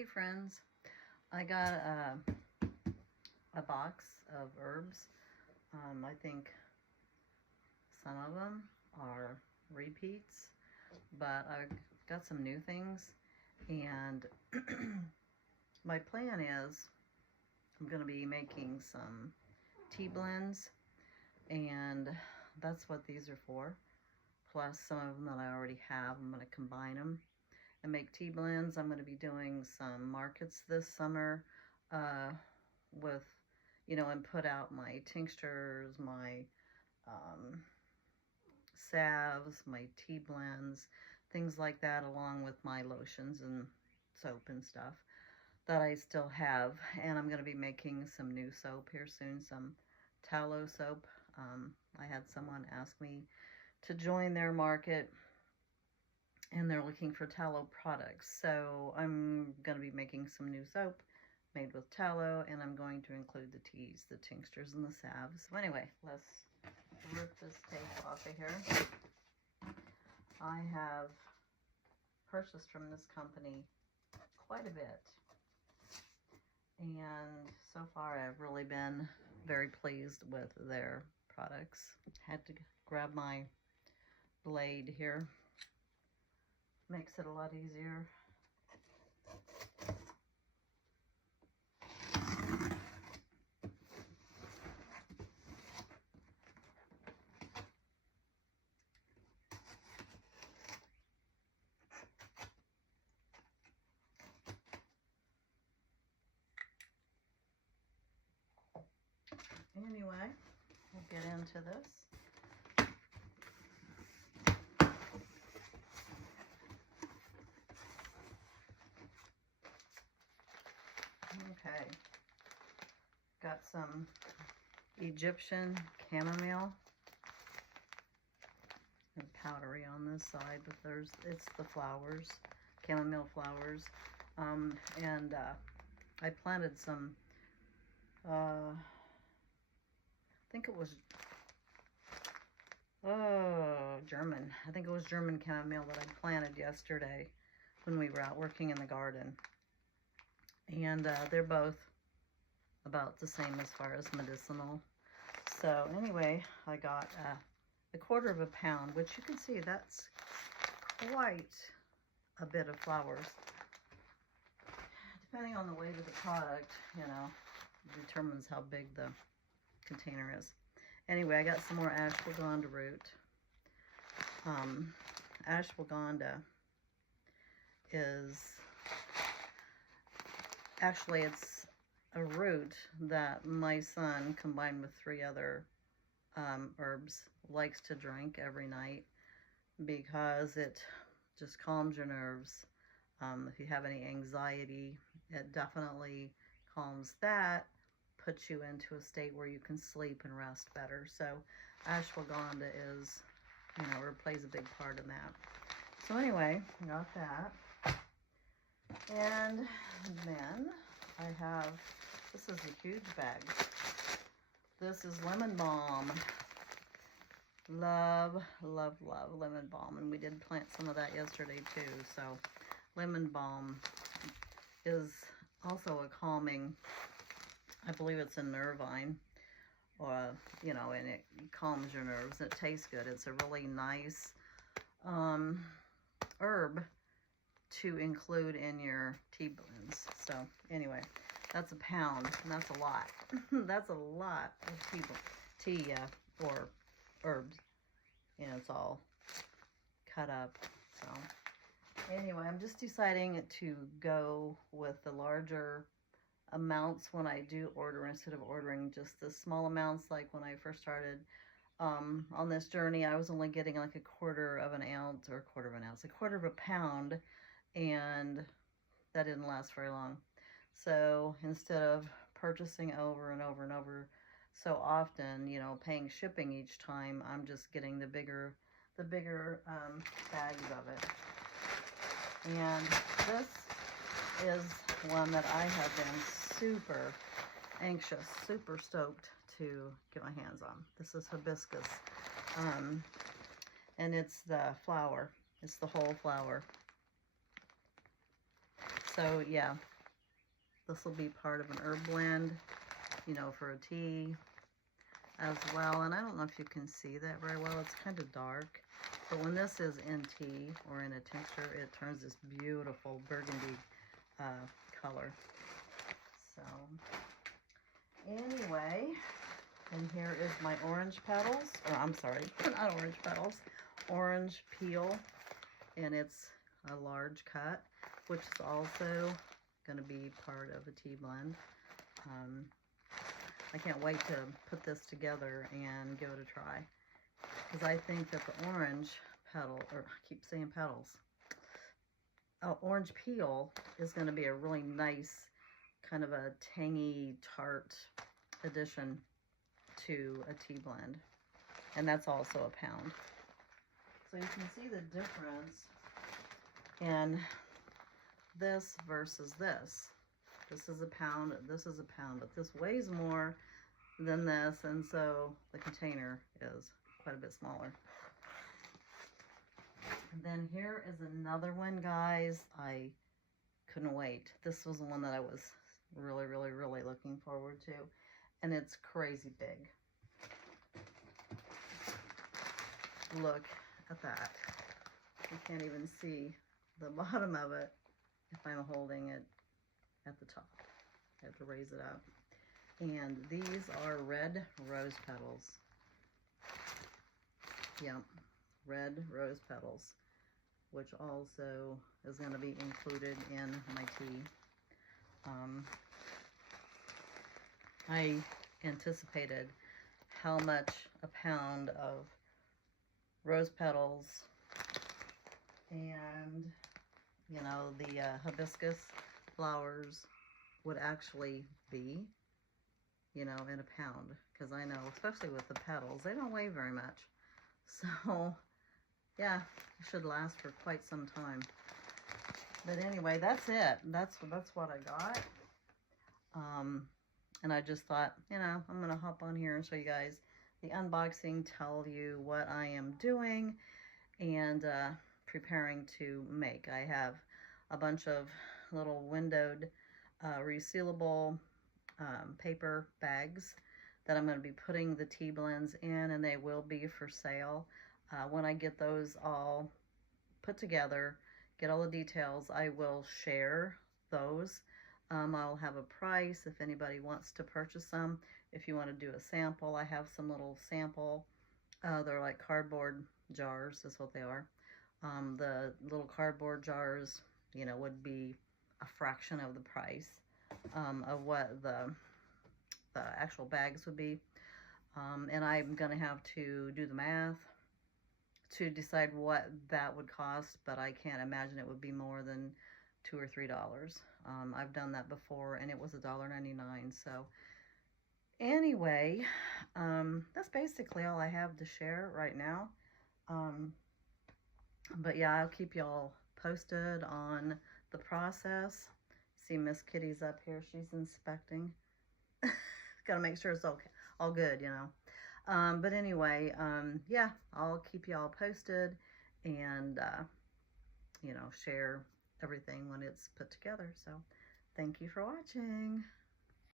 Hey friends, I got a box of herbs. I think some of them are repeats, but I got some new things, and my plan is I'm going to be making some tea blends, and that's what these are for, plus some of them that I already have. I'm going to combine them and make tea blends. I'm going to be doing some markets this summer with, and put out my tinctures, my salves, my tea blends, things like that, along with my lotions and soap and stuff that I still have. And I'm going to be making some new soap here soon, some tallow soap. I had someone ask me to join their market, and they're looking for tallow products. So I'm going to be making some new soap made with tallow, and I'm going to include the teas, the tinctures, and the salves. So anyway, let's rip this tape off of here. I have purchased from this company quite a bit, and so far I've really been very pleased with their products. Had to grab my blade here. Makes it a lot easier. Anyway, we'll get into this. Okay, got some Egyptian chamomile and powdery on this side, but it's the flowers, chamomile flowers, and I planted some, I think it was, German. I think it was German chamomile that I planted yesterday when we were out working in the garden. And they're both about the same as far as medicinal. So anyway, I got a quarter of a pound, which you can see that's quite a bit of flowers. Depending on the weight of the product, determines how big the container is. Anyway, I got some more ashwagandha root. Ashwagandha is actually, it's a root that my son, combined with 3 other herbs, likes to drink every night because it just calms your nerves. If you have any anxiety, it definitely calms that, puts you into a state where you can sleep and rest better. So ashwagandha is, or plays a big part in that. So anyway, I got that. And then I have, this is a huge bag. This is lemon balm. Love, love, love lemon balm. And we did plant some of that yesterday too. So lemon balm is also a calming, I believe it's a nervine, or, and it calms your nerves. It tastes good. It's a really nice herb to include in your tea blends. So anyway, that's a pound, and that's a lot. That's a lot of tea or herbs. It's all cut up. So anyway, I'm just deciding to go with the larger amounts when I do order, instead of ordering just the small amounts. Like when I first started on this journey, I was only getting like a quarter of an ounce, or a quarter of a pound, and that didn't last very long. So instead of purchasing over and over and over so often, paying shipping each time, I'm just getting the bigger bags of it. And this is one that I have been super anxious, super stoked to get my hands on. This is hibiscus, and it's the flower. It's the whole flower. So yeah, this will be part of an herb blend, you know, for a tea as well. And I don't know if you can see that very well. It's kind of dark. But when this is in tea or in a tincture, it turns this beautiful burgundy color. So anyway, and here is my orange petals. Or I'm sorry, not orange petals. Orange peel. And it's a large cut, which is also going to be part of a tea blend. I can't wait to put this together and give it a try, because I think that the orange petal, or I keep saying petals, orange peel is going to be a really nice kind of a tangy, tart addition to a tea blend. And that's also a pound. So you can see the difference in this versus this. This is a pound, this is a pound, but this weighs more than this, and so the container is quite a bit smaller. And then here is another one, guys. I couldn't wait. This was the one that I was really, really, really looking forward to, and it's crazy big. Look at that. You can't even see the bottom of it if I'm holding it at the top. I have to raise it up. And these are red rose petals. Yep, red rose petals, which also is going to be included in my tea. I anticipated how much a pound of rose petals and, you know, the hibiscus flowers would actually be, you know, in a pound. Because I know, especially with the petals, they don't weigh very much. So, yeah, it should last for quite some time. But anyway, that's it. That's what I got. And I just thought, you know, I'm going to hop on here and show you guys the unboxing, tell you what I am doing and preparing to make. I have a bunch of little windowed resealable paper bags that I'm going to be putting the tea blends in, and they will be for sale. When I get those all put together, get all the details, I will share those. I'll have a price if anybody wants to purchase them. If you want to do a sample, I have some little sample. They're like cardboard jars, is what they are. The little cardboard jars, you know, would be a fraction of the price of what the actual bags would be. And I'm going to have to do the math to decide what that would cost, but I can't imagine it would be more than $2 or $3. I've done that before, and it was $1.99. So anyway, that's basically all I have to share right now. But yeah, I'll keep y'all posted on the process. See Miss Kitty's up here. She's inspecting. Got to make sure it's okay, all good, you know. But anyway, yeah, I'll keep y'all posted and, you know, share everything when it's put together. So thank you for watching.